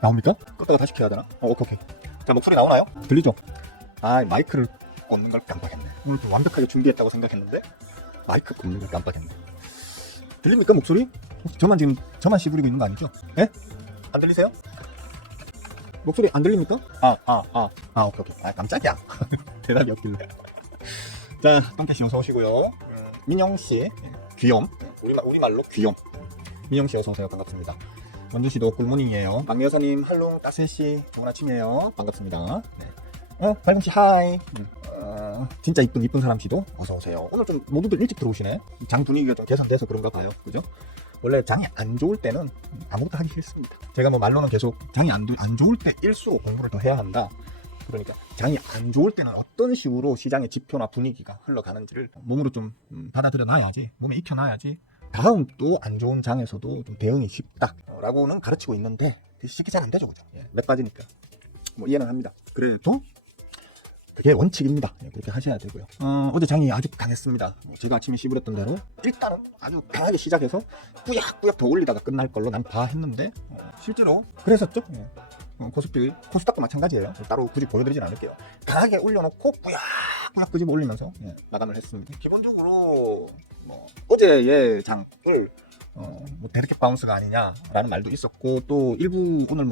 나옵니까? 껐다가 다시 켜야 되나? 오케이. 자, 목소리 나오나요? 들리죠? 마이크를 꽂는 걸 깜빡했네. 좀 완벽하게 준비했다고 생각했는데 마이크 꽂는 걸 깜빡했네. 들립니까, 목소리? 혹시 저만 씨부리고 있는 거 아니죠? 예? 안 들리세요? 목소리 안 들립니까? 오케이. 깜짝이야. 대답이 없길래. 자, 똥캐씨 어서 오시고요. 민영씨, 귀염. 우리말로 귀염. 민영씨 어서 오세요. 반갑습니다. 원주씨도 굿모닝이에요. 박미여사님, 할롱, 따스씨, 좋은 아침이에요. 반갑습니다. 네. 발금씨, 하이. 진짜 이쁜 사람씨도 어서 오세요. 오늘 좀 모두들 일찍 들어오시네. 장 분위기가 좀 개선돼서 그런가 봐요. 그죠? 원래 장이 안 좋을 때는 아무것도 하기 싫습니다. 제가 뭐 말로는 계속 장이 안 좋을 때일수록 공부를 더 해야 한다. 그러니까 장이 안 좋을 때는 어떤 식으로 시장의 지표나 분위기가 흘러가는지를 몸으로 좀 받아들여 놔야지, 몸에 익혀 놔야지 다음 또 안 좋은 장에서도 좀 대응이 쉽다라고는 가르치고 있는데 쉽게 잘 안 되죠, 그죠? 몇 빠지니까 뭐 이해는 합니다. 그래도 그게 원칙입니다. 그렇게 하셔야 되고요. 어제 장이 아주 강했습니다. 제가 아침에 씨부렸던 대로 일단은 아주 강하게 시작해서 꾸역꾸역 더 올리다가 끝날 걸로 난 했는데 실제로 그랬었죠. 코스닥도 마찬가지예요. 따로 굳이 보여드리진 않을게요. 강하게 올려놓고 꾸역꾸역 끄집어 올리면서 마감을 했습니다. 기본적으로 어제의 장을 데드캣 바운스가 아니냐라는 말도 있었고, 또 일부 오늘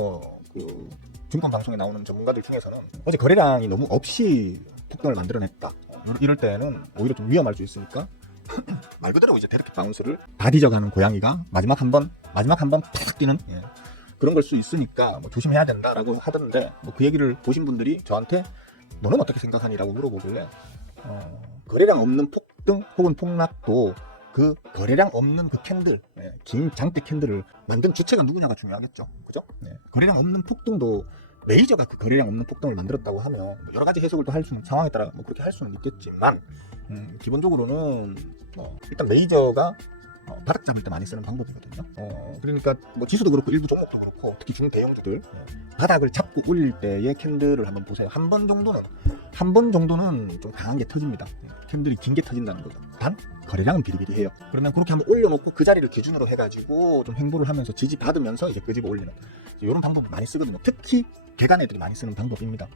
증권 방송에 나오는 전문가들 중에서는 어제 거래량이 너무 없이 폭등을 만들어냈다, 이럴 때는 오히려 좀 위험할 수 있으니까 말 그대로 이제 데드캣 바운스를 다 뒤져가는 고양이가 마지막 한 번 팍 뛰는 그런 걸 수 있으니까 조심해야 된다라고 하던데, 그 얘기를 보신 분들이 저한테 너는 어떻게 생각하니라고 물어보길래 거래량 없는 폭등 혹은 폭락도 그 거래량 없는 그 캔들, 긴 장대 캔들을 만든 주체가 누구냐가 중요하겠죠. 그죠? 거래량 없는 폭등도 메이저가 그 거래량 없는 폭등을 만들었다고 하면 여러 가지 해석을 또 할 수는, 상황에 따라 그렇게 할 수는 있겠지만, 기본적으로는 일단 메이저가 바닥 잡을 때 많이 쓰는 방법이거든요. 그러니까 지수도 그렇고 일부 종목도 그렇고 특히 중대형주들 바닥을 잡고 올릴 때의 캔들을 한번 보세요. 한 번 정도는 좀 강한 게 터집니다. 캔들이 긴 게 터진다는 거죠. 단 거래량은 비리비리해요. 그러면 그렇게 한번 올려놓고 그 자리를 기준으로 해가지고 좀 횡보를 하면서 지지받으면서 이제 끄집어 올리는 이런 방법을 많이 쓰거든요. 특히 개간 애들이 많이 쓰는 방법입니다.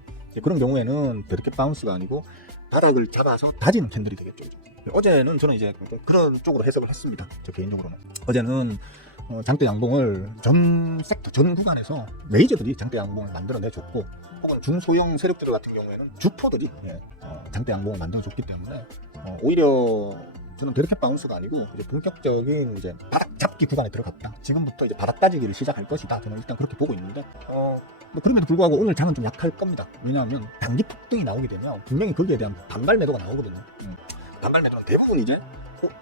그런 경우에는 데드캣 바운스가 아니고 바닥을 잡아서 다지는 캔들이 되겠죠. 어제는 저는 이제 그런 쪽으로 해석을 했습니다. 저 개인적으로는 어제는 장대 양봉을 전 섹터, 전 구간에서 메이저들이 장대 양봉을 만들어내줬고, 혹은 중소형 세력들 같은 경우에는 주포들이 장대 양봉을 만들어줬기 때문에 오히려 저는 데드캣 바운스가 아니고 이제 본격적인 이제 바닥 잡기 구간에 들어갔다, 지금부터 이제 바닥 따지기를 시작할 것이다, 저는 일단 그렇게 보고 있는데, 그럼에도 불구하고 오늘 장은 좀 약할 겁니다. 왜냐하면 단기 폭등이 나오게 되면 분명히 거기에 대한 반발 매도가 나오거든요. 반발 매도는 대부분 이제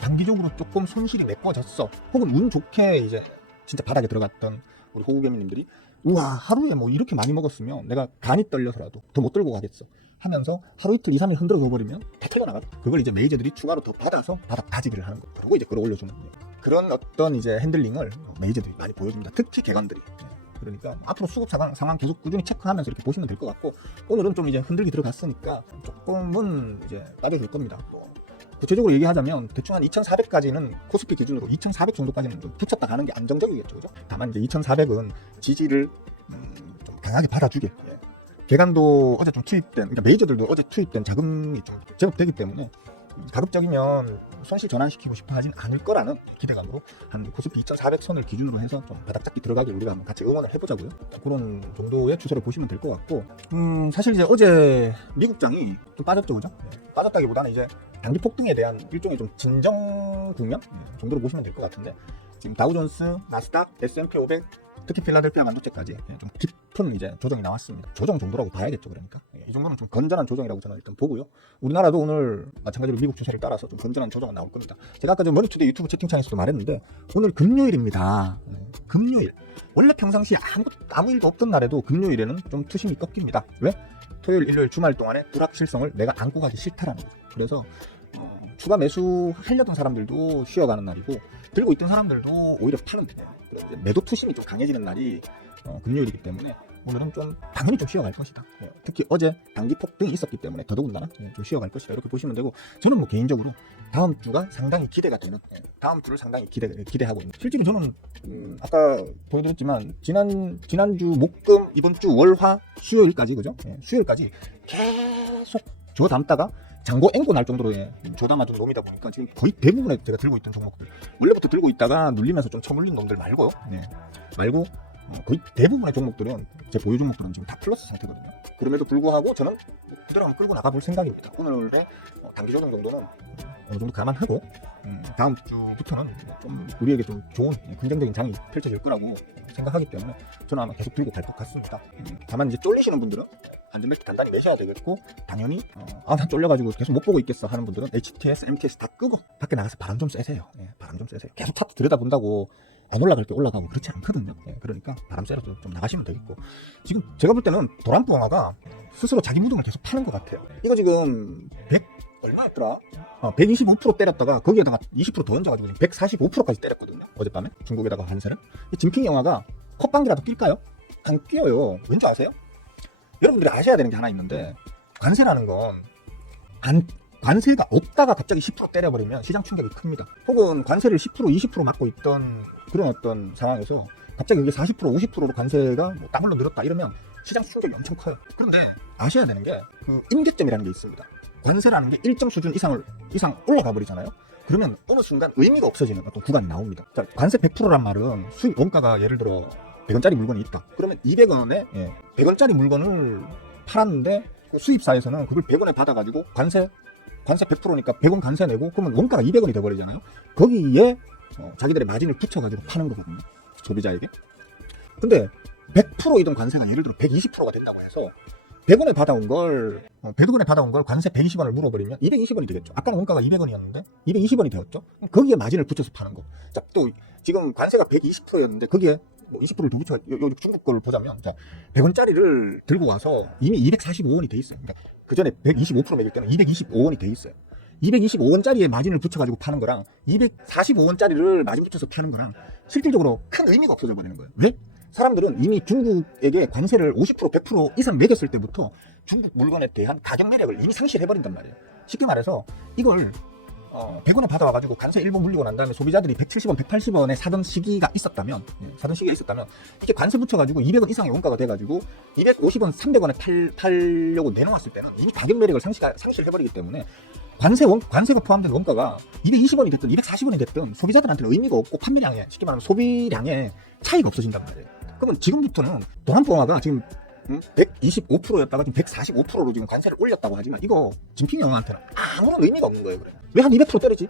단기적으로 조금 손실이 메꿔졌어, 혹은 운 좋게 이제 진짜 바닥에 들어갔던 우리 호구개미님들이 우와, 하루에 이렇게 많이 먹었으면 내가 간이 떨려서라도 더 못 들고 가겠어 하면서 하루 이틀 2, 3일 흔들어 줘버리면 다 털려나가요. 그걸 이제 메이저들이 추가로 더 받아서 바닥 다지기를 하는 거예요. 그리고 이제 끌어올려주는 거예요. 그런 어떤 이제 핸들링을 메이저들이 많이 보여줍니다. 특히 개관들이. 그러니까 앞으로 수급 상황 계속 꾸준히 체크하면서 이렇게 보시면 될 것 같고, 오늘은 좀 이제 흔들기 들어갔으니까 조금은 이제 빠져줄 겁니다. 구체적으로 얘기하자면 대충 한 2400까지는 코스피 기준으로 2400 정도까지는 좀 붙였다 가는 게 안정적이겠죠. 그죠? 다만 이제 2400은 지지를 좀 강하게 받아주게. 개간도 어제 좀 투입된, 그러니까 메이저들도 어제 투입된 자금이 좀 제법 되기 때문에 가급적이면 손실 전환시키고 싶어 하진 않을 거라는 기대감으로 한 코스피 2400선을 기준으로 해서 좀 바닥 잡기 들어가길 우리가 한번 같이 응원을 해보자고요. 그런 정도의 추세를 보시면 될 것 같고, 사실 이제 어제 미국장이 좀 빠졌죠, 그죠? 빠졌다기보다는 이제 단기 폭등에 대한 일종의 좀 진정 국면 정도로 보시면 될 것 같은데, 지금 다우존스, 나스닥, S&P 500, 특히 필라델피아 반도체까지 좀 깊은 이제 조정이 나왔습니다. 조정 정도라고 봐야겠죠. 그러니까 이 정도는 좀 건전한 조정이라고 저는 일단 보고요. 우리나라도 오늘 마찬가지로 미국 추세를 따라서 좀 건전한 조정은 나올 겁니다. 제가 아까 머니투데이 유튜브 채팅창에서도 말했는데, 오늘 금요일입니다. 금요일. 원래 평상시에 아무 일도 없던 날에도 금요일에는 좀 투심이 꺾입니다. 왜? 토요일, 일요일, 주말 동안에 불확실성을 내가 안고 가기 싫다라는 거죠. 그래서 추가 매수 하려던 사람들도 쉬어가는 날이고, 들고 있던 사람들도 오히려 파는 편이에요. 매도 투심이 좀 강해지는 날이 금요일이기 때문에 오늘은 좀 당연히 좀 쉬어갈 것이다. 특히 어제 단기 폭등이 있었기 때문에 더더군다나 좀 쉬어갈 것이다. 이렇게 보시면 되고, 저는 뭐 개인적으로 다음 주가 상당히 기대가 되는, 다음 주를 상당히 기대하고 있는. 실제로 저는 아까 보여드렸지만 지난주 목금, 이번 주 월화 수요일까지, 그죠? 수요일까지 계속 저 담다가 장고 앵고 날 정도로 조담아둔 놈이다 보니까 지금 거의 대부분의 제가 들고 있던 종목들, 원래부터 들고 있다가 눌리면서 좀 처물린 놈들 말고요. 말고 거의 대부분의 종목들은, 제 보유 종목들은 지금 다 플러스 상태거든요. 그럼에도 불구하고 저는 그대로 한번 끌고 나가볼 생각입니다. 오늘의 단기 조정 정도는 어느 정도 감안하고 다음 주부터는 좀 우리에게 좀 좋은 긍정적인 장이 펼쳐질 거라고 생각하기 때문에 저는 아마 계속 들고 갈 것 같습니다. 다만 이제 쫄리시는 분들은 안전벨트 단단히 매셔야 되겠고, 당연히 나 쫄려가지고 계속 못 보고 있겠어 하는 분들은 HTS, MTS 다 끄고 밖에 나가서 바람 좀 쐬세요. 바람 좀 쐬세요. 계속 차트 들여다본다고 안 올라갈 때 올라가고 그렇지 않거든요. 그러니까 바람 쐬러 좀 나가시면 되겠고, 지금 제가 볼 때는 도란봉화가 스스로 자기 무덤을 계속 파는 것 같아요. 이거 지금 100 얼마였더라? 125% 때렸다가 거기에다가 20%더 얹어가지고 지금 145%까지 때렸거든요. 어젯밤에 중국에다가 관세는. 진핑 영화가 콧방귀라도 낄까요? 안 끼어요. 왠지 아세요? 여러분들이 아셔야 되는 게 하나 있는데, 관세라는 건 관세가 없다가 갑자기 10% 때려버리면 시장 충격이 큽니다. 혹은 관세를 10%, 20% 맞고 있던 그런 어떤 상황에서 갑자기 이게 40%, 50%로 관세가 뭐 땅을로 늘었다 이러면 시장 충격이 엄청 커요. 그런데 아셔야 되는 게 임계점이라는 게 있습니다. 관세라는 게 일정 수준 이상 올라가 버리잖아요. 그러면 어느 순간 의미가 없어지는 어떤 구간이 나옵니다. 자, 관세 100%란 말은 수입 원가가 예를 들어 100원짜리 물건이 있다. 그러면 200원에 100원짜리 물건을 팔았는데 그 수입사에서는 그걸 100원에 받아가지고 관세 100%니까 100원 관세 내고, 그러면 원가가 200원이 돼버리잖아요. 거기에 자기들의 마진을 붙여가지고 파는 거거든요, 소비자에게. 근데 100%이던 관세가 예를 들어 120%가 된다고 해서 100원에 받아온 걸 관세 120원을 물어버리면 220원이 되겠죠. 아까는 원가가 200원이었는데 220원이 되었죠. 거기에 마진을 붙여서 파는 거. 자, 또 지금 관세가 120%였는데 거기에 뭐 20%를 더 붙여, 요 중국 걸 보자면, 자, 100원짜리를 들고 와서 이미 245원이 돼 있어요. 그러니까 그 전에 125% 매길 때는 225원이 돼 있어요. 225원짜리에 마진을 붙여가지고 파는 거랑 245원짜리를 마진 붙여서 파는 거랑 실질적으로 큰 의미가 없어져 버리는 거예요. 왜? 사람들은 이미 중국에게 관세를 50%, 100% 이상 매겼을 때부터 중국 물건에 대한 가격 매력을 이미 상실해버린단 말이에요. 쉽게 말해서 이걸 100원에 받아와가지고 관세 일부 물리고 난 다음에 소비자들이 170원, 180원에 사던 시기가 있었다면, 이게 관세 붙여가지고 200원 이상의 원가가 돼가지고 250원, 300원에 팔려고 내놓았을 때는 이미 가격 매력을 상실해버리기 때문에 관세가 포함된 원가가 220원이 됐든 240원이 됐든 소비자들한테는 의미가 없고 판매량에, 쉽게 말하면 소비량에 차이가 없어진단 말이에요. 그러면 지금부터는 도란봉화가 지금 125%였다가 지금 145%로 지금 관세를 올렸다고 하지만, 이거 진핑 영화한테는 아무런 의미가 없는 거예요. 그래. 왜 한 200% 때리지?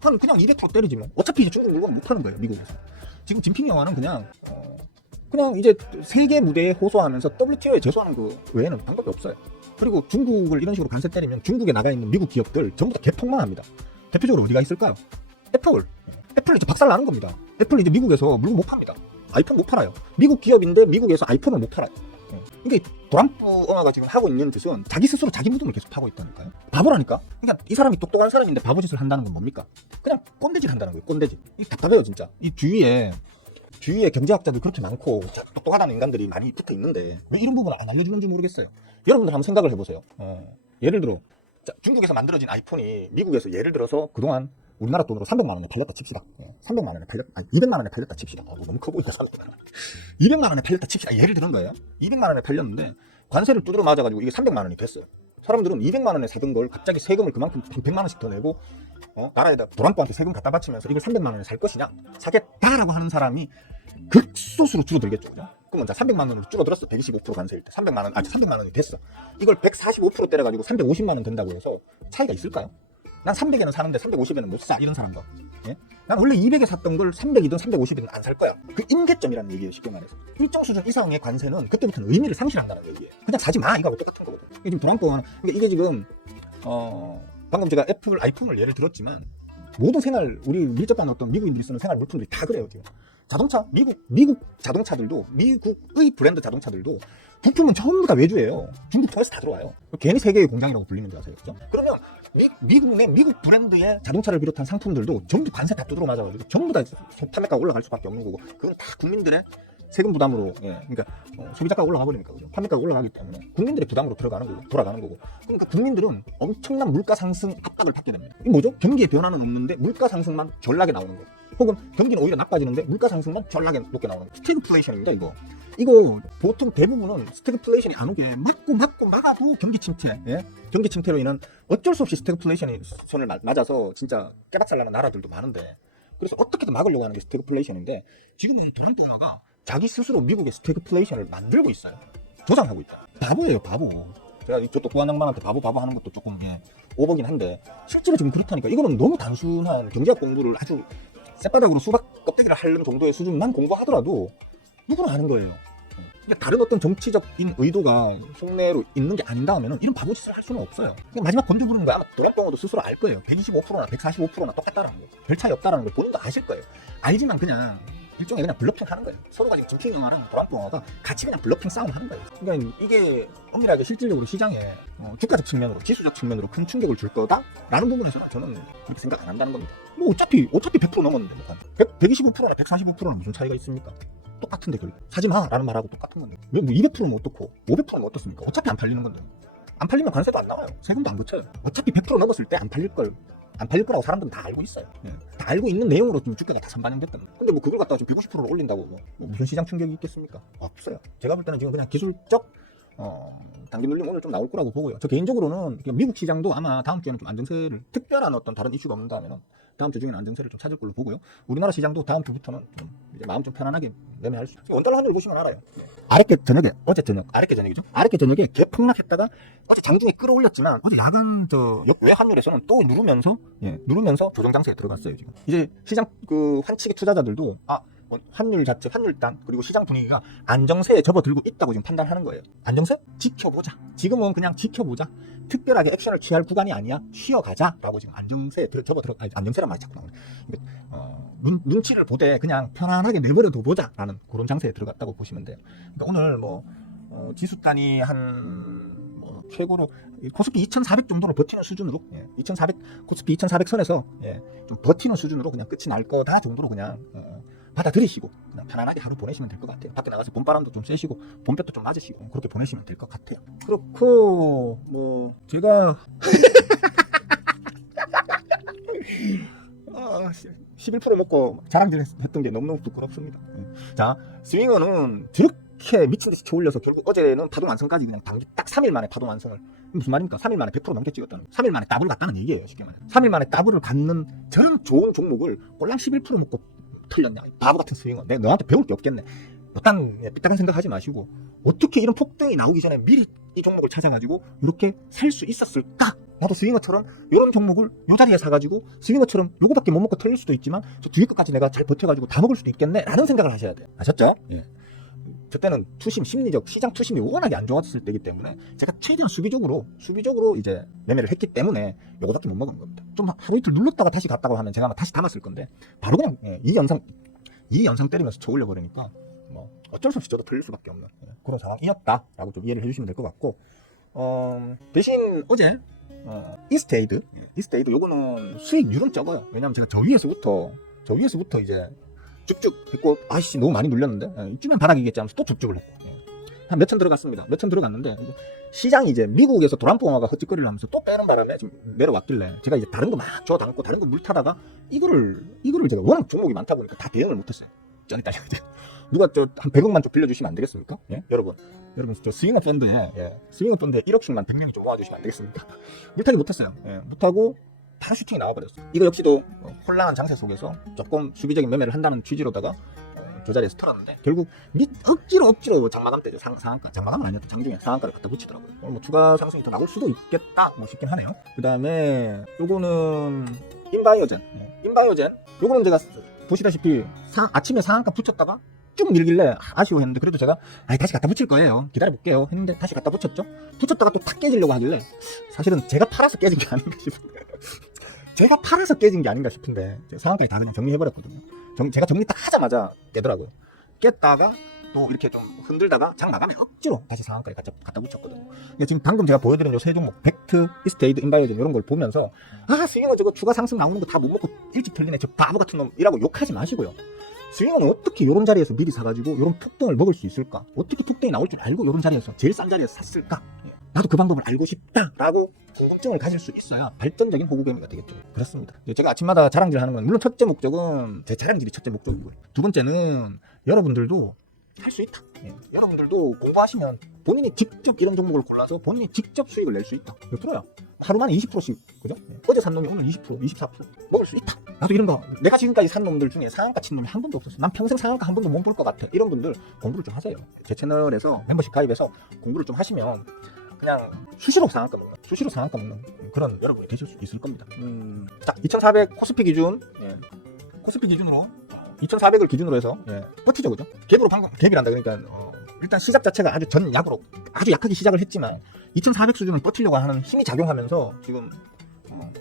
한 그냥 200% 때리지 뭐. 어차피 이제 중국 물건 못 파는 거예요, 미국에서. 지금 진핑 영화는 그냥 이제 세계 무대에 호소하면서 WTO에 제소하는 그 외에는 방법이 없어요. 그리고 중국을 이런 식으로 관세 때리면 중국에 나가 있는 미국 기업들 전부 다 개폭망합니다. 대표적으로 어디가 있을까요? 애플 이제 박살 나는 겁니다. 애플 이제 미국에서 물건 못 팝니다. 아이폰 못 팔아요. 미국 기업인데 미국에서 아이폰을 못 팔아요. 이게 도란봉화가 지금 하고 있는 짓은 자기 스스로 자기 무덤을 계속 파고 있다니까요. 바보라니까. 그러니까 이 사람이 똑똑한 사람인데 바보짓을 한다는 건 뭡니까? 그냥 꼰대짓 한다는 거예요. 꼰대짓. 답답해요 진짜. 이 주위에 경제학자들 그렇게 많고 똑똑하다는 인간들이 많이 붙어 있는데 왜 이런 부분을 안 알려주는지 모르겠어요. 여러분들 한번 생각을 해보세요. 예를 들어 중국에서 만들어진 아이폰이 미국에서 예를 들어서 그동안 우리나라 돈으로 300만 원에 팔렸다 칩시다. 300만 원에 팔렸다. 200만 원에 팔렸다 칩시다. 너무 커 보이니까 300만 원. 200만 원에 팔렸다 칩시다. 예를 들은 거예요. 200만 원에 팔렸는데 관세를 두드려 맞아가지고 이게 300만 원이 됐어요. 사람들은 200만 원에 사던 걸 갑자기 세금을 그만큼 100만 원씩 더 내고 나라에다 도란봉한테 세금 갖다 바치면서 이걸 300만 원에 살 것이냐? 사겠다라고 하는 사람이 극소수로 줄어들겠죠. 그죠? 그러면 300만 원으로 줄어들었어. 125% 관세일 때 300만 원이 됐어. 이걸 145% 때려가지고 350만 원 된다고 해서 차이가 있을까요? 난 300에는 사는데 350에는 못 사. 이런 사람과. 예? 난 원래 200에 샀던 걸 300이든 350이든 안 살 거야. 그 임계점이라는 얘기예요. 쉽게 말해서. 일정 수준 이상의 관세는 그때부터는 의미를 상실한다는 얘기예요. 그냥 사지 마. 이거하고 똑같은 거거든. 이게 지금 도란봉화는, 이게 지금 방금 제가 아이폰을 예를 들었지만 모든 우리 밀접한 어떤 미국인들이 쓰는 생활 물품들이 다 그래요. 지금 자동차, 미국 자동차들도, 미국의 브랜드 자동차들도 부품은 전부 다 외주예요. 중국 통해서 다 들어와요. 괜히 세계의 공장이라고 불리는 줄 아세요? 그죠? 그러면 미국 브랜드의 자동차를 비롯한 상품들도 전부 관세 다 두드러 맞아가지고 전부 다 판매가가 올라갈 수밖에 없는 거고, 그건 다 국민들의 세금 부담으로, 그러니까 소비자가가 올라가 버리니까, 그죠? 판매가가 올라가기 때문에 국민들의 부담으로 돌아가는 거고. 그러니까 국민들은 엄청난 물가 상승 압박을 받게 됩니다. 이 뭐죠? 경기에 변화는 없는데 물가 상승만 전락에 나오는 거. 혹은 경기는 오히려 나빠지는데 물가 상승만 전락에 높게 나오는 거. 스태그플레이션입니다, 이거. 이거 보통 대부분은 스태그플레이션이 안 오게 막아도 경기 침체, 경기 침체로 인한 어쩔 수 없이 스태그플레이션이 선을 맞아서 진짜 깨박살나는 나라들도 많은데, 그래서 어떻게든 막으려고 하는 게 스태그플레이션인데, 지금은 트럼프 엄마가 자기 스스로 미국의 스태그플레이션을 만들고 있어요. 조장하고 있다. 바보예요, 바보. 제가 이쪽 또구한 양반한테 바보 하는 것도 조금 오버긴 한데, 실제로 지금 그렇다니까. 이거는 너무 단순한 경제학 공부를 아주 쌔바닥으로 수박 껍데기를 하려는 정도의 수준만 공부하더라도 누구나 아는 거예요. 그러니까 다른 어떤 정치적인 의도가 속내로 있는 게 아닌다 하면은 이런 바보짓을 할 수는 없어요. 그러니까 마지막 건조 부르는 거 아마 노란병어도 스스로 알 거예요. 125%나 145%나 똑같다라는 거. 별 차이 없다라는 걸 본인도 아실 거예요. 알지만 그냥 일종의 그냥 블러핑 하는 거예요. 서로가 지금 진킹 영화랑 노란병어가 같이 그냥 블러핑 싸움 하는 거예요. 그러니까 이게 엄밀하게 실질적으로 시장에 주가적 측면으로, 지수적 측면으로 큰 충격을 줄 거다라는 부분에서는 저는 그렇게 생각 안 한다는 겁니다. 뭐 어차피 100% 넘었는데 뭐 125%나 145%나 무슨 차이가 있습니까? 똑같은데 결국 사지 마라는 말하고 똑같은 건데 왜 뭐 200%면 어떻고 500%면 어떻습니까? 어차피 안 팔리는 건데 안 팔리면 관세도 안 나와요. 세금도 안 붙여요. 어차피 100% 넘었을 때 안 팔릴 거라고 사람들은 다 알고 있어요. 다 알고 있는 내용으로 좀 주가가 다 선반영됐단 말이에요. 근데 뭐 그걸 갖다가 지금 150%를 올린다고 뭐 무슨 시장 충격이 있겠습니까? 없어요. 제가 볼 때는 지금 그냥 기술적 단기 눌림 오늘 좀 나올 거라고 보고요. 저 개인적으로는 미국 시장도 아마 다음 주에는 좀 안정세를, 특별한 어떤 다른 이슈가 없는다면은 다음 주 중에는 안정세를 좀 찾을 걸로 보고요. 우리나라 시장도 다음 주부터는 좀 이제 마음 좀 편안하게 매매할 수 있어요. 원달러 환율 보시면 알아요. 어제 저녁이죠. 어저께 저녁에 개폭락했다가 어제 장중에 끌어올렸지만 어제 야간 외 환율에서는 또 누르면서 조정 장세에 들어갔어요. 지금 이제 시장 환치기 투자자들도 환율 자체, 환율단, 그리고 시장 분위기가 안정세에 접어들고 있다고 지금 판단하는 거예요. 안정세? 지켜보자. 지금은 그냥 지켜보자. 특별하게 액션을 취할 구간이 아니야. 쉬어가자라고 지금 안정세에 안정세란 말이 자꾸 나오네. 눈치를 보되 그냥 편안하게 내버려둬 보자라는 그런 장세에 들어갔다고 보시면 돼요. 그러니까 오늘 지수단이 최고로 코스피 2400 정도로 버티는 수준으로 2400 코스피 2400 선에서 좀 버티는 수준으로 그냥 끝이 날 거다 정도로 그냥 받아들이시고 그냥 편안하게 하루 보내시면 될 것 같아요. 밖에 나가서 봄바람도 좀 쐬시고 봄볕도 좀 맞으시고 그렇게 보내시면 될 것 같아요. 그렇고 뭐 제가 11% 먹고 자랑질 했던 게 너무너무 부끄럽습니다. 자, 스윙어는 저렇게 미친듯이 쳐올려서 결국 어제는 파동 완성까지 그냥 딱 3일 만에 파동 완성을, 무슨 말입니까? 3일 만에 100% 넘게 찍었다는 거. 3일 만에 더블을 갔다는 얘기예요. 쉽게 말해. 3일 만에 더블을 갖는 저런 좋은 종목을 꼴랑 11% 먹고 틀렸냐? 바보 같은 스윙어. 내가 너한테 배울 게 없겠네. 삐딱한 생각하지 마시고 어떻게 이런 폭등이 나오기 전에 미리 이 종목을 찾아가지고 이렇게 살 수 있었을까? 나도 스윙어처럼 이런 종목을 이 자리에 사가지고 스윙어처럼 요거밖에 못 먹고 털릴 수도 있지만 저 뒤에 것까지 내가 잘 버텨가지고 다 먹을 수도 있겠네 라는 생각을 하셔야 돼요. 아셨죠? 저 때는 심리적 시장 투심이 워낙에 안 좋았을 때이기 때문에 제가 최대한 수비적으로 이제 매매를 했기 때문에 요거밖에 못 먹은 겁니다. 좀 하루 이틀 눌렀다가 다시 갔다고 하면 제가 아마 다시 담았을 건데 바로 그냥 이 연상 때리면서 저올려 버리니까 뭐 어쩔 수 없이 저도 틀릴 수밖에 없는 그런 상황이었다라고 좀 이해를 해주시면 될 것 같고, 대신 어제 이스트에이드 요거는 수익률은 적어요. 왜냐면 제가 저 위에서부터 이제 쭉쭉 했고 아이씨 너무 많이 눌렸는데 이쯤엔 바닥이겠지 하면서 또 쭉쭉을 했고 한 몇천 들어갔습니다. 몇천 들어갔는데 시장이 이제 미국에서 도란봉화가 헛짓거리를 하면서 또 빼는 바람에 좀 내려왔길래 제가 이제 다른 거 막 줘담고 다른 거 물타다가 이거를 제가 워낙 종목이 많다 보니까 다 대응을 못했어요. 쩌니까 누가 한 100억만 좀 빌려주시면 안 되겠습니까? 여러분 저 스윙어 펀드에 1억씩만 100명이 좀 모아주시면 안 되겠습니까? 물타기 못했어요. 못하고 바로 슈팅이 나와버렸어요. 이거 역시도 혼란한 장세 속에서 조금 수비적인 매매를 한다는 취지로다가 저 자리에서 털었는데 결국 억지로 장마감 때죠. 상한가, 장마감은 아니었다. 장중에 상한가를 갖다 붙이더라고요. 뭐 추가 상승이 더 나올 수도 있겠다 싶긴 하네요. 그 다음에 요거는 인바이오젠 요거는 제가 보시다시피 아침에 상한가 붙였다가 쭉 밀길래 아쉬워했는데 그래도 제가 다시 갖다 붙일 거예요. 기다려볼게요 했는데 다시 갖다 붙였죠. 붙였다가 또 탁 깨지려고 하길래 사실은 제가 팔아서 깨진 게 아닌가 싶은데 상한가에 다 그냥 정리해버렸거든요. 제가 정리 딱 하자마자 깨더라고요. 깼다가 또 이렇게 좀 흔들다가 장 나가면 억지로 다시 상한가에 갖다 붙였거든요. 그러니까 지금 방금 제가 보여드린 요 세 종목 벡트, 이스테이드, 인바이오젠 이런 걸 보면서 스윙어 저거 추가 상승 나오는 거 다 못 먹고 일찍 털리네 저 바보 같은 놈이라고 욕하지 마시고요. 스윙어는 어떻게 이런 자리에서 미리 사가지고 이런 폭등을 먹을 수 있을까? 어떻게 폭등이 나올 줄 알고 이런 자리에서 제일 싼 자리에서 샀을까? 나도 그 방법을 알고 싶다라고 궁금증을 가질 수 있어야 발전적인 호구개미가 되겠죠. 그렇습니다. 제가 아침마다 자랑질하는 건 물론 첫째 목적은 제 자랑질이 첫째 목적이고요. 두 번째는 여러분들도 할 수 있다. 여러분들도 공부하시면 본인이 직접 이런 종목을 골라서 본인이 직접 수익을 낼 수 있다. 몇 프로야? 하루 만에 20%씩, 그죠? 어제 산 놈이 오늘 20%, 24% 먹을 수 있다. 나도 이런 거, 내가 지금까지 산 놈들 중에 상한가 친 놈이 한 번도 없었어. 난 평생 상한가 한 번도 못 볼 것 같아. 이런 분들 공부를 좀 하세요. 제 채널에서 멤버십 가입해서 공부를 좀 하시면 그냥 수시로 상한가 먹는 그런 여러분이 되실 수 있을 겁니다. 자, 2400 코스피 기준, 코스피 기준으로 2400을 기준으로 해서 버티죠, 그죠? 갭이란다. 그러니까 일단 시작 자체가 아주 전약으로 아주 약하게 시작을 했지만 2400 수준을 버티려고 하는 힘이 작용하면서 지금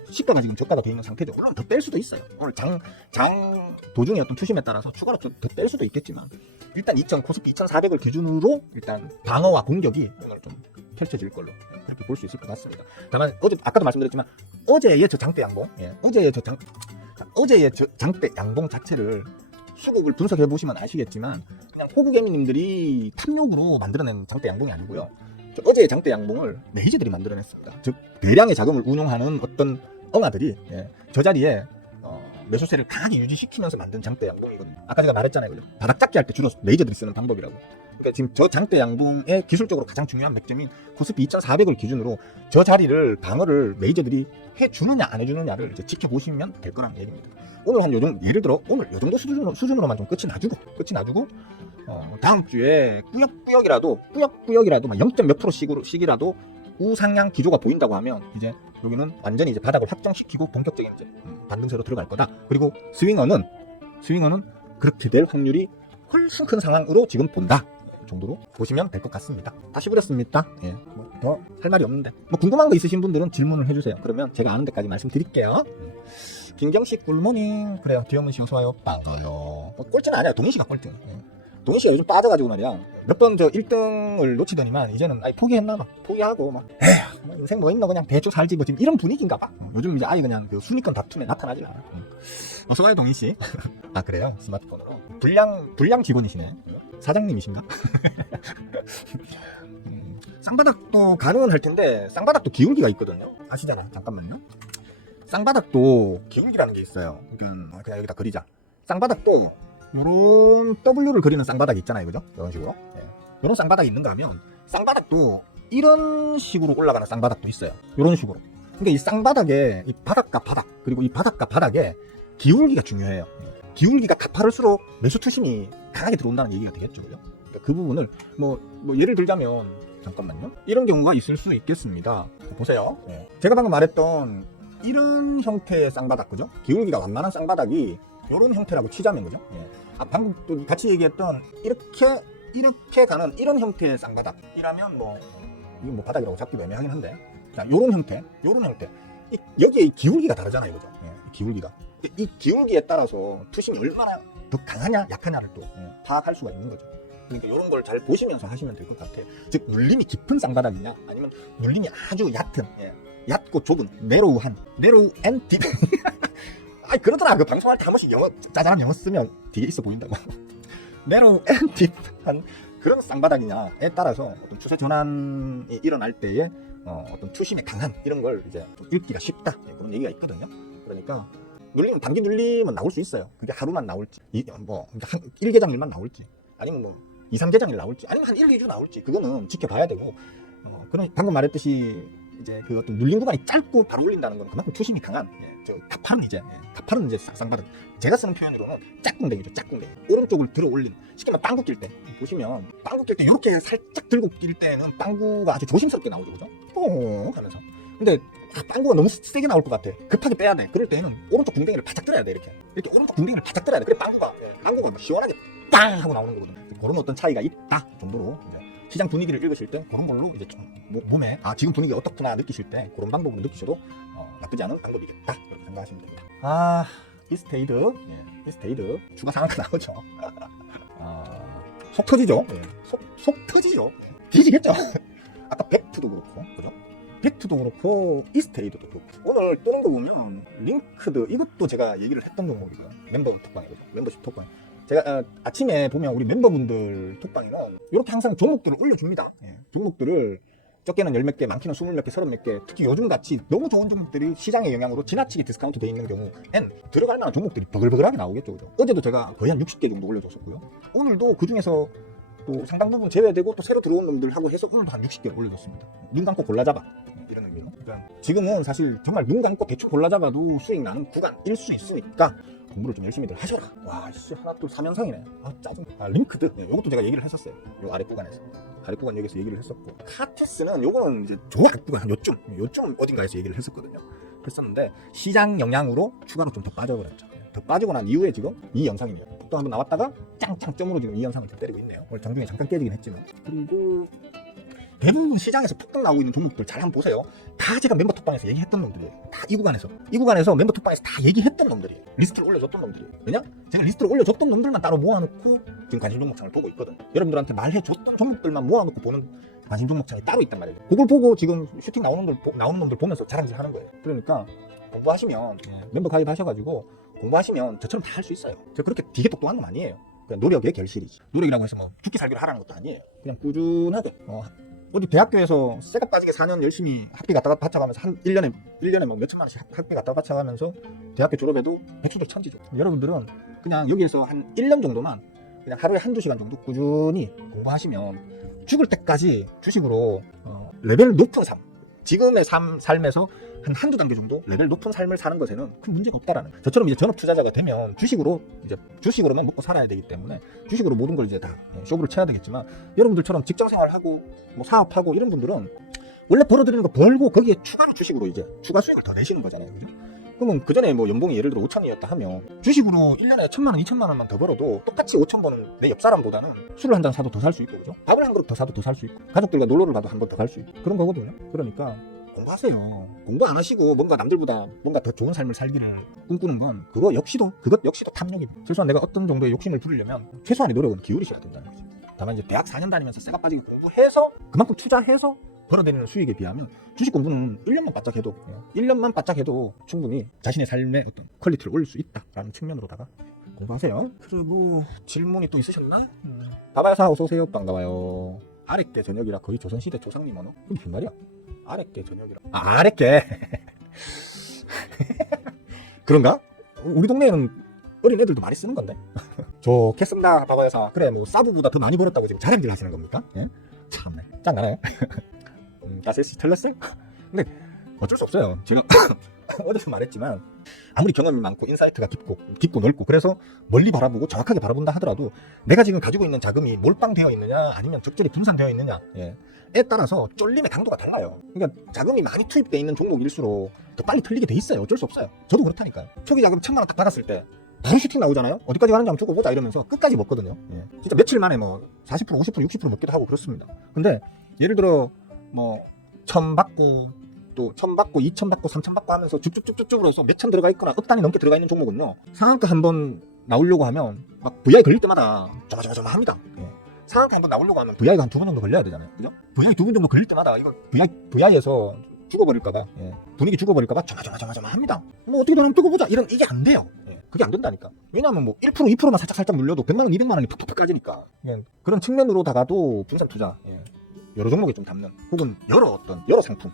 시가가 지금 저가가 돼 있는 상태죠. 물론 더 뺄 수도 있어요. 오늘 장 도중의 어떤 투심에 따라서 추가로 좀 더 뺄 수도 있겠지만 일단 코스피 2400을 기준으로 일단 방어와 공격이 오늘 좀 펼쳐질 걸로 그렇게 볼 수 있을 것 같습니다. 다만 아까도 말씀드렸지만 어제의 저 장대 양봉, 어제의 저 장대 양봉 자체를 수급을 분석해 보시면 아시겠지만 그냥 호구개미님들이 탐욕으로 만들어낸 장대 양봉이 아니고요. 어제의 장대 양봉을 메이저들이 만들어냈습니다. 즉 대량의 자금을 운용하는 어떤 엉아들이 저 자리에 매수세를 강하게 유지시키면서 만든 장대 양봉이거든요. 아까 제가 말했잖아요. 그죠? 바닥 잡기 할 때 주로 메이저들이 쓰는 방법이라고. 그러니까 지금 저 장대 양봉의 기술적으로 가장 중요한 맥점인 코스피 2400을 기준으로 저 자리를 방어를 메이저들이 해주느냐 안 해주느냐를 이제 지켜보시면 될 거라는 얘기입니다. 오늘 한 요정 예를 들어 오늘 요 정도 수준으로만 좀 끝이 나주고 다음 주에 꾸역꾸역이라도 막 0.몇 %씩이라도 우상향 기조가 보인다고 하면 이제 여기는 완전히 이제 바닥을 확정시키고 본격적인 이제 반등세로 들어갈 거다. 그리고 스윙어는 그렇게 될 확률이 훨씬 큰 상황으로 지금 본다 정도로 보시면 될 것 같습니다. 다시 부렸습니다. 뭐 더 할 말이 없는데 뭐 궁금한 거 있으신 분들은 질문을 해주세요. 그러면 제가 아는 데까지 말씀드릴게요. 김경식 굿모닝. 그래요. 디어문씨 어서와요. 반가워요. 꼴찌는 아니야. 동인씨가 꼴찌. 동인씨가 요즘 빠져가지고 말이야. 몇 번 저 1등을 놓치더니만 이제는 아예 포기했나봐. 포기하고 막 에휴 뭐 인생 뭐 있노 그냥 대충 살지 뭐 지금 이런 분위기인가봐. 요즘 이제 아예 그냥 그 순위권 다툼에 나타나질 않아. 어서와요 동인씨. 아 그래요? 스마트폰으로 불량 직원이시네. 사장님이신가? 쌍바닥도 가능은 할 텐데 쌍바닥도 기울기가 있거든요. 아시잖아요. 잠깐만요. 쌍바닥도 기울기라는 게 있어요. 그러니까 그냥 여기다 그리자. 쌍바닥도 요런 W를 그리는 쌍바닥이 있잖아요. 그죠? 이런 식으로. 요런 쌍바닥이 있는가 하면 쌍바닥도 이런 식으로 올라가는 쌍바닥도 있어요. 요런 식으로. 그러니까 이 쌍바닥에 이 바닥과 바닥 그리고 이 바닥과 바닥에 기울기가 중요해요. 기울기가 가파를수록 매수 투심이 강하게 들어온다는 얘기가 되겠죠. 그죠? 그러니까 그 부분을 뭐 예를 들자면 잠깐만요. 이런 경우가 있을 수 있겠습니다. 보세요. 제가 방금 말했던 이런 형태의 쌍바닥, 그죠? 기울기가 완만한 쌍바닥이 이런 형태라고 치자면, 그죠? 방금 또 같이 얘기했던 이렇게 가는 이런 형태의 쌍바닥이라면 이거 뭐 바닥이라고 잡기도 애매하긴 한데, 자, 요런 형태. 여기에 기울기가 다르잖아요, 그죠? 기울기가. 이 기울기에 따라서 투심이 얼마나 더 강하냐, 약하냐를 또 파악할 수가 있는 거죠. 그러니까 이런 걸 잘 보시면서 하시면 될 것 같아요. 즉 눌림이 깊은 쌍바닥이냐, 아니면 눌림이 아주 얕고 좁은 네로우 앤 딥. 아니 그러더라. 그 방송할 때 한 번씩 짜잘한 영어 쓰면 되게 있어 보인다고. 네로우 앤 딥한 그런 쌍바닥이냐에 따라서 어떤 추세 전환이 일어날 때에 어떤 투심이 강한 이런 걸 이제 읽기가 쉽다, 그런 얘기가 있거든요. 그러니까 단기 눌림은 나올 수 있어요. 그게 하루만 나올지, 한 1계장일만 나올지, 아니면 2, 3계장일 나올지, 아니면 한 1, 2주 나올지, 그거는 지켜봐야 되고, 방금 말했듯이 이제 그 어떤 눌림 구간이 짧고 바로 올린다는 건 그만큼 투심이 강한, 가파른 이제 쌍바닥. 제가 쓰는 표현으로는 짝꿍댕이죠, 짝꿍댕이. 오른쪽을 들어 올린, 쉽게 말하면 빵구 낄 때 보시면, 빵구 낄 때 이렇게 살짝 들고 낄 때는 빵구가 아주 조심스럽게 나오죠, 그죠? 하면서. 근데 빵구가 너무 세게 나올 것 같아. 급하게 빼야 돼. 그럴 때는 오른쪽 궁뎅이를 바짝 들어야 돼. 이렇게 오른쪽 궁뎅이를 바짝 들어야 돼. 그래 빵구가 시원하게 빵 하고 나오는 거거든. 그런 어떤 차이가 있다 정도로 이제 시장 분위기를 읽으실 때 그런 걸로 이제 좀 몸에 지금 분위기 어떻구나 느끼실 때 그런 방법으로 느끼셔도 나쁘지 않은 방법이겠다, 그렇게 생각하시면 됩니다. 이스테이드 추가 상한가 나오죠. 속 터지죠. 예. 속 터지죠. 뒤지겠죠. 아까 벡트도 그렇고, 그죠? 벡트도 그렇고, 이스트레이드도 그렇고. 오늘 뜨는 거 보면, 링크드, 이것도 제가 얘기를 했던 종목이고요. 멤버 톡방이거든요. 멤버십 톡방. 제가 아침에 보면 우리 멤버분들 톡방에는 이렇게 항상 종목들을 올려줍니다. 예. 종목들을 적게는 10몇 개, 많게는 20몇 개, 30몇 개, 특히 요즘같이 너무 좋은 종목들이 시장의 영향으로 지나치게 디스카운트 돼 있는 경우엔 들어갈 만한 종목들이 버글버글하게 나오겠죠. 그죠? 어제도 제가 거의 한 60개 정도 올려줬었고요. 오늘도 그 중에서 또 상당 부분 제외되고 또 새로 들어온 놈들하고 해서 오늘도 한 60개 올려줬습니다. 눈 감고 골라잡아. 이런 의미로. 그러니까 지금은 사실 정말 눈 감고 대충 골라잡아도 수익 나는 구간일 수 있으니까 공부를 좀 열심히들 하셔라. 와, 씨, 하나 또 3연상이네. 아, 짜증. 아, 링크드. 네, 요것도 제가 얘기를 했었어요. 요 아래 구간에서. 아래 구간 여기서 얘기를 했었고. 카테스는 요거는 이제 저 아래 구간 요쯤 어딘가에서 얘기를 했었거든요. 했었는데, 시장 영향으로 추가로 좀 더 빠져버렸죠. 더 빠지고 난 이후에 지금 이 영상이네요. 또 한번 나왔다가 짱짱점으로 지금 이 영상을 때리고 있네요. 오늘 장중에 잠깐 깨지긴 했지만. 그리고 대부분 시장에서 폭등 나오고 있는 종목들 잘 한번 보세요. 다 제가 멤버 톡방에서 얘기했던 놈들이에요. 다 이 구간에서 멤버 톡방에서 다 얘기했던 놈들이에요. 리스트를 올려줬던 놈들이에요. 왜냐? 제가 리스트를 올려줬던 놈들만 따로 모아놓고 지금 관심 종목창을 보고 있거든. 여러분들한테 말해줬던 종목들만 모아놓고 보는 관심 종목창이 따로 있단 말이에요. 그걸 보고 지금 슈팅 나오는 놈들 보면서 자랑질 하는 거예요. 그러니까 공부하시면 멤버 가입하셔가지고 공부하시면 저처럼 다 할 수 있어요. 제가 그렇게 되게 똑똑한 놈 아니에요. 그냥 노력의 결실이지. 노력이라고 해서 뭐 죽기 살기를 하라는 것도 아니에요. 그냥 꾸준하게 어디 대학교에서 쇠가 빠지게 4년 열심히 학비 갖다가 바쳐가면서 한 1년에 뭐 몇천만 원씩 학비 갖다가 바쳐가면서 대학교 졸업해도 백수도 천지죠. 여러분들은 그냥 여기에서 한 1년 정도만 그냥 하루에 한두 시간 정도 꾸준히 공부하시면 죽을 때까지 주식으로 레벨 높은 삶, 지금의 삶에서 한두 단계 정도 레벨 높은 삶을 사는 것에는 큰 문제가 없다라는 거예요. 저처럼 이제 전업 투자자가 되면 주식으로만 먹고 살아야 되기 때문에 주식으로 모든 걸 이제 다 쇼부를 쳐야 되겠지만, 여러분들처럼 직장 생활하고 뭐 사업하고 이런 분들은 원래 벌어들이는 거 벌고 거기에 추가로 주식으로 이제 추가 수익을 더 내시는 거잖아요. 그죠? 그러면 그 전에 뭐 연봉이 예를 들어 5천이었다 하면 주식으로 1년에 1,000만 원, 2천만 원만 더 벌어도 똑같이 5천 버는 내 옆 사람보다는 술을 한 잔 사도 더 살 수 있고, 그죠? 밥을 한 그릇 더 사도 더 살 수 있고, 가족들과 놀러를 가도 한 번 더 갈 수 있고, 그런 거거든요. 그러니까 공부하세요. 공부 안 하시고 뭔가 남들보다 뭔가 더 좋은 삶을 살기를 꿈꾸는 건 그것 역시도 탐욕입니다. 최소한 내가 어떤 정도의 욕심을 부리려면 최소한의 노력은 기울이셔야 된다는 거죠. 다만 이제 대학 4년 다니면서 쇠가 빠지게 공부해서 그만큼 투자해서 벌어들이는 수익에 비하면 주식 공부는 1년만 바짝 해도 충분히 자신의 삶의 어떤 퀄리티를 올릴 수 있다라는 측면으로다가 공부하세요. 그리고 질문이 또 있으셨나? 바바야사 어서오세요. 반가워요. 아랫게 저녁이라 거의 조선시대 조상님 언어? 그게 무슨 말이야? 아랫게 저녁이라. 아랫게. 그런가? 우리 동네에는 어린 애들도 많이 쓰는 건데. 좋겠습니다. 바바야사. 그래, 뭐 사부보다 더 많이 벌었다고 지금 자랑질 하시는 겁니까? 예? 참네. 짱나나요? 나세시 틀렸어요? 근데 어쩔 수 없어요. 제가 어제도 말했지만 아무리 경험이 많고 인사이트가 깊고 넓고 그래서 멀리 바라보고 정확하게 바라본다 하더라도 내가 지금 가지고 있는 자금이 몰빵되어 있느냐 아니면 적절히 분산되어 있느냐 에 따라서 쫄림의 강도가 달라요. 그러니까 자금이 많이 투입되어 있는 종목일수록 더 빨리 틀리게 돼 있어요. 어쩔 수 없어요. 저도 그렇다니까요. 초기 자금 1,000만 원 딱 받았을 때 바로 슈팅 나오잖아요. 어디까지 가는지 한번 두고 보자 이러면서 끝까지 먹거든요. 진짜 며칠 만에 뭐 40%, 50%, 60% 먹기도 하고 그렇습니다. 근데 예를 들어 뭐 1,000 받고 또 1,000 받고 2,000 받고 3,000 받고 하면서 쭉쭉쭉쭉으로 해서 몇천 들어가 있거나 억 단위 넘게 들어가 있는 종목은요, 상한가 한번 나오려고 하면 막 VI 걸릴 때마다 조마조마조마합니다. 상한가 한번 나오려고 하면 VI가 한 2번 정도 걸려야 되잖아요. 그죠? VI 2번 정도 걸릴 때마다 이거 VI에서 죽어버릴까봐 분위기 죽어버릴까봐 조마조마조마합니다. 뭐 어떻게 되나 두고 보자 이게 안 돼요. 그게 안 된다니까. 왜냐하면 뭐 1%, 2%만 살짝 눌려도 100만 원, 200만 원이 푹푹 까지니까. 그런 측면으로다가도 분산 투자 여러 종목에 좀 담는, 혹은 여러 상품,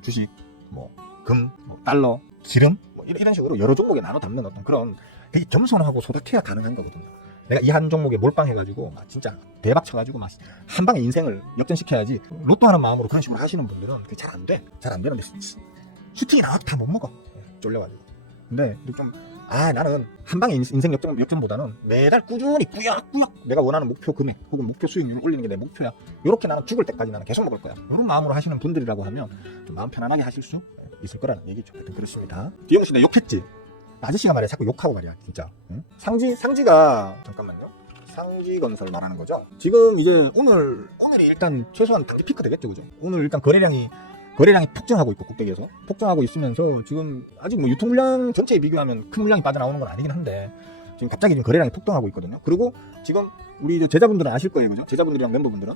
주식, 뭐 금, 뭐 달러, 기름, 뭐 이런 식으로 여러 종목에 나눠 담는 어떤 그런 되게 겸손하고 소박해야 가능한 거거든요. 내가 이 한 종목에 몰빵해가지고 막 진짜 대박 쳐가지고 막 한 방에 인생을 역전시켜야지 로또 하는 마음으로 그런 식으로 하시는 분들은 그게 잘 안 돼. 잘 안 되는데 슈팅이 나와도 다 못 먹어. 쫄려가지고. 근데 좀 나는 한 방에 인생 역전보다는 매달 꾸준히 꾸역꾸역 내가 원하는 목표 금액 혹은 목표 수익률을 올리는 게 내 목표야. 이렇게 나는 죽을 때까지 나는 계속 먹을 거야. 이런 마음으로 하시는 분들이라고 하면 좀 마음 편안하게 하실 수 있을 거라는 얘기죠. 하여튼 그렇습니다. 디영씨 내 욕했지? 아저씨가 말이야 자꾸 욕하고 말이야 진짜. 응? 상지가 잠깐만요. 상지건설 말하는 거죠. 지금 이제 오늘이 일단 최소한 단기 피크 되겠죠, 그죠? 오늘 일단 거래량이 폭증하고 있고 꼭대기에서 폭증하고 있으면서 지금 아직 뭐 유통 물량 전체에 비교하면 큰 물량이 빠져나오는 건 아니긴 한데 지금 갑자기 지금 거래량이 폭등하고 있거든요. 그리고 지금 우리 제자분들은 아실 거예요, 그죠? 제자분들이랑 멤버분들은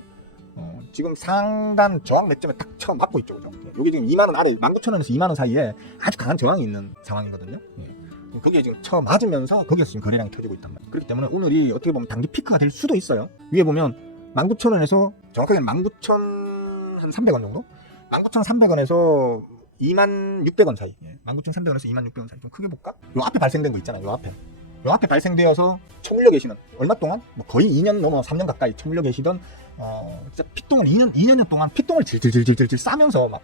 지금 상단 저항 맥점에 딱 처음 맞고 있죠, 그죠? 여기 지금 2만 원 아래, 19,000원에서 2만 원 사이에 아주 강한 저항이 있는 상황이거든요. 그게 지금 처음 맞으면서 거기서 지금 거래량이 터지고 있단 말이에요. 그렇기 때문에 오늘이 어떻게 보면 단기 피크가 될 수도 있어요. 위에 보면 19,000원에서 정확하게는 19,300원 정도? 19,300원에서 26,600원 사이. 19,300원에서 26,600원 사이. 좀 크게 볼까? 요 앞에 발생된 거 있잖아요. 요 앞에 발생되어서 처물려 계시는, 얼마 동안? 뭐 거의 2년 넘어 3년 가까이 처물려 계시던 진짜 피똥을 2년 동안 피똥을 질질질질질 싸면서 막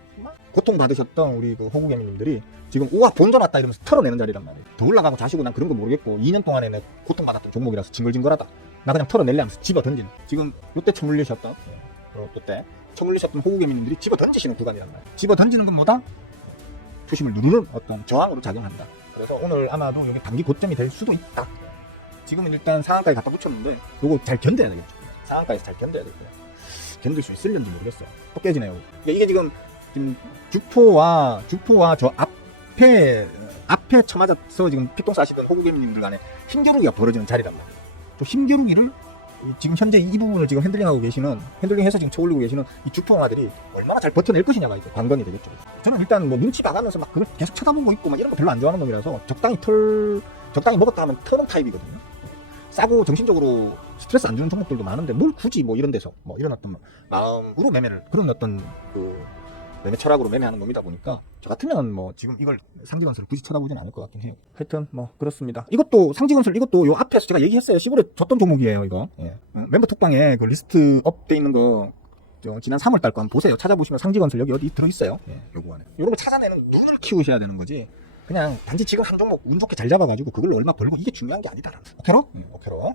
고통받으셨던 우리 그 호구개미님들이 지금 우와 본전 왔다 이러면서 털어내는 자리란 말이에요. 더 올라가고 자시고 난 그런 거 모르겠고 2년 동안에 내 고통받았던 종목이라서 징글징글하다. 나 그냥 털어낼래 하면서 집어 던지는, 지금 요때 처물리셨던 요때 처물리셨던 호구개미님들이 집어 던지시는 구간이란 말이에요. 집어 던지는 건 뭐다? 투심을 누르는 어떤 저항으로 작용한다. 그래서 오늘 아마도 여기 단기 고점이 될 수도 있다. 지금은 일단 상한가에 갖다 붙였는데 요거 잘 견뎌야 되겠죠. 상한가에서 잘 견뎌야 되고요. 견딜 수 있을는지 모르겠어요. 또 깨지네요. 이게 지금 주포와 저 앞에 쳐맞아서 지금 피똥 싸시던 호구개미님들 간에 힘겨루기가 벌어지는 자리란 말이에요. 또 힘겨루기를 지금 현재 이 부분을 지금 핸들링해서 지금 쳐올리고 계시는 이 주포마들이 얼마나 잘 버텨낼 것이냐가 이제 관건이 되겠죠. 저는 일단 뭐 눈치 봐가면서 막 그걸 계속 쳐다보고 있고 막 이런 거 별로 안 좋아하는 놈이라서 적당히 먹었다 하면 터는 타입이거든요. 싸고 정신적으로 스트레스 안 주는 종목들도 많은데 뭘 굳이 뭐 이런 데서 뭐 이런 어떤 마음으로 매매를, 그런 어떤 그 매매 철학으로 매매하는 놈이다 보니까 저 같으면 뭐 지금 이걸 상지건설을 굳이 쳐다보진 않을 것 같긴 해요. 하여튼 뭐 그렇습니다. 이것도 상지건설, 이것도 요 앞에서 제가 얘기했어요. 시골에 줬던 종목이에요, 이거. 멤버 톡방에 그 리스트 업 돼 있는 거 지난 3월 달 거 한번 보세요. 찾아보시면 상지건설 여기 어디 들어있어요. 요거 안에. 요런 거 찾아내는 눈을 키우셔야 되는 거지. 그냥 단지 지금 한 종목 운 좋게 잘 잡아가지고 그걸로 얼마 벌고 이게 중요한 게 아니다. 오케로? 오케로.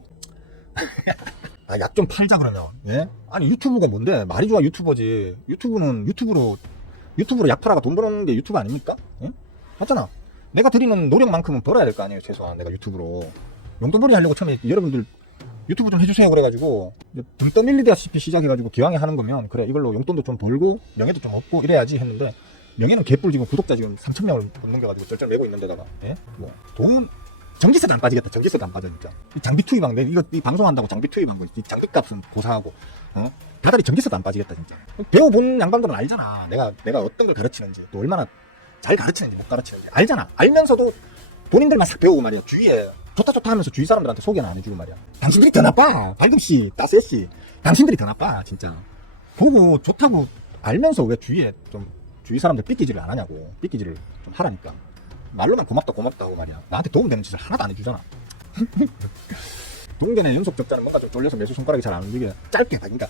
아, 약 좀 팔자 그러면. 예? 아니 유튜브가 뭔데? 말이 좋아 유튜버지. 유튜브로 약 팔아가 돈 버는 게 유튜브 아닙니까? 예? 맞잖아. 내가 드리는 노력만큼은 벌어야 될 거 아니에요, 최소한. 내가 유튜브로 용돈벌이 하려고 처음에 여러분들 유튜브 좀 해주세요 그래가지고 등 떠밀리다시피 시작해가지고 기왕에 하는 거면 그래 이걸로 용돈도 좀 벌고 명예도 좀 얻고 이래야지 했는데, 명예는 개뿔 지금 구독자 지금 3,000명을 못 넘겨가지고 절절 매고 있는 데다가, 예? 뭐 돈 전기세도 안 빠지겠다. 전기세도 안 빠져 진짜. 장비 투입한 거, 이거 이 방송한다고 장비 투입한 거, 이 장비값은 고사하고, 다달이 전기세도 안 빠지겠다 진짜. 배워본 양반들은 알잖아. 내가 어떤 걸 가르치는지, 또 얼마나 잘 가르치는지 못 가르치는지 알잖아. 알면서도 본인들만 싹 배우고 말이야. 주위에 좋다 하면서 주위 사람들한테 소개는 안 해주고 말이야. 당신들이 더 나빠. 발금씨, 따세씨, 당신들이 더 나빠 진짜. 보고 좋다고 알면서 왜 주위에 좀 주위 사람들 삐끼질을 안 하냐고. 삐끼질을 좀 하라니까. 말로만 고맙다고 말이야. 나한테 도움되는 짓을 하나도 안 해주잖아. 동전의 연속 적자는 뭔가 좀 졸려서 매수 손가락이 잘 안 움직여. 짧게 그러니까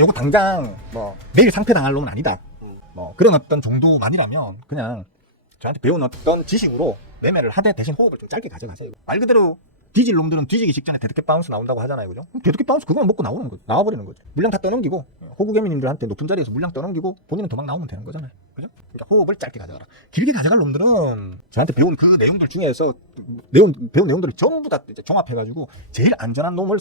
요거 당장 뭐 매일 상패 당할 놈은 아니다. 뭐 그런 어떤 정도만이라면 그냥 저한테 배운 어떤 지식으로 매매를 하되 대신 호흡을 좀 짧게 가져가세요. 말 그대로 뒤질 놈들은 뒤지기 직전에 데드캣 바운스 나온다고 하잖아요, 그죠? 데드캣 바운스 그거만 먹고 나와버리는 거죠. 물량 다 떠넘기고 호구개미님들한테 높은 자리에서 물량 떠넘기고 본인은 도망 나오면 되는 거잖아요, 그죠? 그러니까 호흡을 짧게 가져가라. 길게 가져갈 놈들은 저한테 배운 그 내용들 중에서 배운 내용들을 전부 다 이제 종합해가지고 제일 안전한 놈을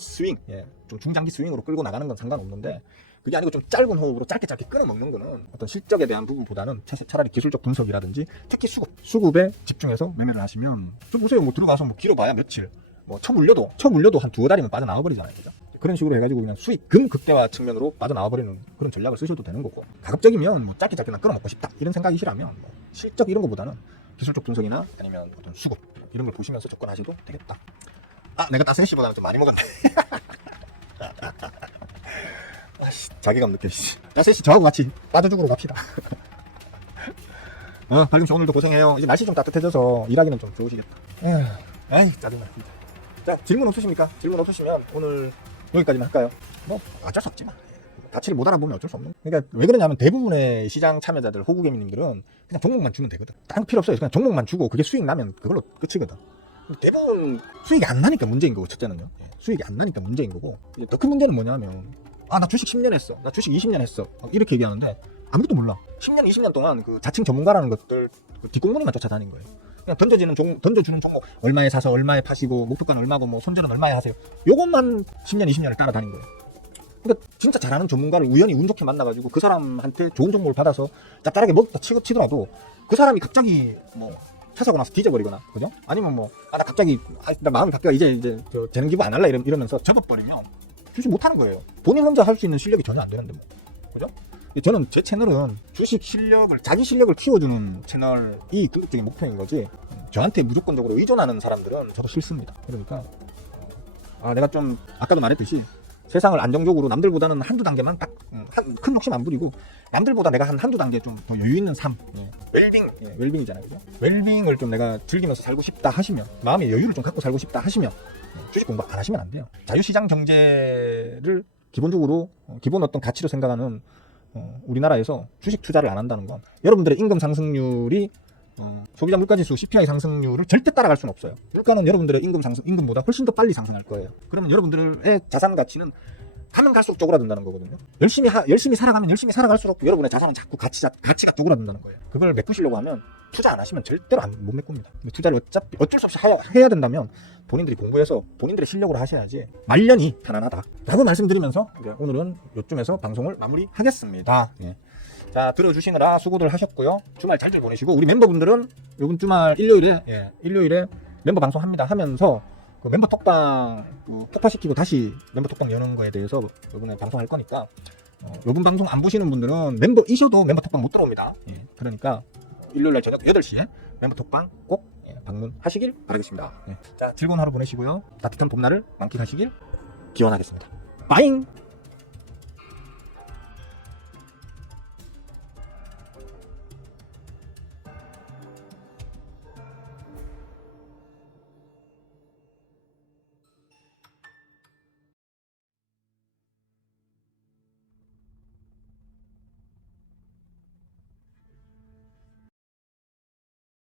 좀 중장기 스윙으로 끌고 나가는 건 상관없는데, 그게 아니고 좀 짧은 호흡으로 짧게 끊어먹는 거는 어떤 실적에 대한 부분보다는 차라리 기술적 분석이라든지 특히 수급에 집중해서 매매를 하시면, 좀 보세요. 뭐 들어가서 뭐 길어봐야 며칠, 뭐 쳐물려도 한 두어 달이면 빠져나와 버리잖아요, 그죠? 그런 식으로 해가지고 그냥 수익 극대화 측면으로 빠져나와 버리는 그런 전략을 쓰셔도 되는 거고, 가급적이면 뭐 짧게 끊어먹고 싶다 이런 생각이시라면 뭐 실적 이런 거보다는 기술적 분석이나 아니면 어떤 수급 이런 걸 보시면서 접근하셔도 되겠다. 내가 따스시보다는 좀 많이 먹었네. 자괴감 느껴. 따스씨 저하고 같이 빠져죽으러 갑시다. 발림씨 오늘도 고생해요. 이제 날씨 좀 따뜻해져서 일하기는 좀 좋으시겠다. 에이 짜증나. 자, 질문 없으십니까? 질문 없으시면 오늘 여기까지만 할까요? 뭐 어쩔 수 없지만 가치를 못 알아보면 어쩔 수 없는. 그러니까 왜 그러냐면 대부분의 시장 참여자들, 호구개미님들은 그냥 종목만 주면 되거든. 딴 거 필요 없어요. 그냥 종목만 주고 그게 수익 나면 그걸로 끝이거든. 대부분 수익이 안 나니까 문제인 거고, 첫째는요. 수익이 안 나니까 문제인 거고, 더 큰 문제는 뭐냐면 나 주식 10년 했어, 나 주식 20년 했어, 이렇게 얘기하는데 아무것도 몰라. 10년 20년 동안 그 자칭 전문가라는 것들 그 뒷공무니만 쫓아다닌 거예요. 그냥 던져주는 종목 얼마에 사서 얼마에 파시고 목표가는 얼마고 뭐 손절은 얼마에 하세요, 요것만 10년 20년을 따라다닌 거예요. 그러니까 진짜 잘하는 전문가를 우연히 운 좋게 만나가지고 그 사람한테 좋은 정보를 받아서 짭짤하게 먹다 치더라도 그 사람이 갑자기 뭐 차 사고 나서 뒤져버리거나, 그죠? 아니면 뭐, 나 갑자기, 나 마음이 바뀌어, 이제 재능 기부 안 할라 이러면서 접어버리면 주식 못 하는 거예요. 본인 혼자 할 수 있는 실력이 전혀 안 되는데, 뭐. 그죠? 저는 제 채널은 주식 실력을, 자기 실력을 키워주는 채널이 궁극적인 목표인 거지, 저한테 무조건적으로 의존하는 사람들은 저도 싫습니다. 그러니까, 내가 좀, 아까도 말했듯이, 세상을 안정적으로 남들보다는 한두 단계만 딱, 큰 욕심 안 부리고, 남들보다 내가 한두 단계 좀 더 여유 있는 삶, 웰빙, 웰빙이잖아요. 그죠? 웰빙을 좀 내가 즐기면서 살고 싶다 하시면, 마음의 여유를 좀 갖고 살고 싶다 하시면, 주식 공부 안 하시면 안 돼요. 자유시장 경제를 기본적으로, 기본 어떤 가치로 생각하는, 우리나라에서 주식 투자를 안 한다는 건, 여러분들의 임금 상승률이 소비자 물가지수 CPI 상승률을 절대 따라갈 수는 없어요. 물가는 여러분들의 임금보다 훨씬 더 빨리 상승할 거예요. 그러면 여러분들의 자산 가치는 가면 갈수록 쪼그라든다는 거거든요. 열심히 살아가면 열심히 살아갈수록 여러분의 자산은 자꾸 가치가 쪼그라든다는 거예요. 그걸 메꾸시려고 하면 투자 안 하시면 절대로 못 메꿉니다. 투자를 어차피 어쩔 수 없이 해야 된다면 본인들이 공부해서 본인들의 실력으로 하셔야지 말년이 편안하다 라고 말씀드리면서 오늘은 이쯤에서 방송을 마무리하겠습니다. 예. 자, 들어주시느라 수고들 하셨고요. 주말 잘 보내시고, 우리 멤버분들은 요번 주말 일요일에 멤버 방송합니다 하면서 그 멤버 톡방 폭파시키고 다시 멤버 톡방 여는 거에 대해서 이번에 방송할 거니까, 요번 방송 안 보시는 분들은 멤버이셔도 멤버 톡방 못 들어옵니다. 그러니까 일요일날 저녁 8시에 멤버 톡방 꼭 방문하시길 바라겠습니다. 자, 즐거운 하루 보내시고요. 따뜻한 봄날을 만끽하시길 기원하겠습니다. 빠잉!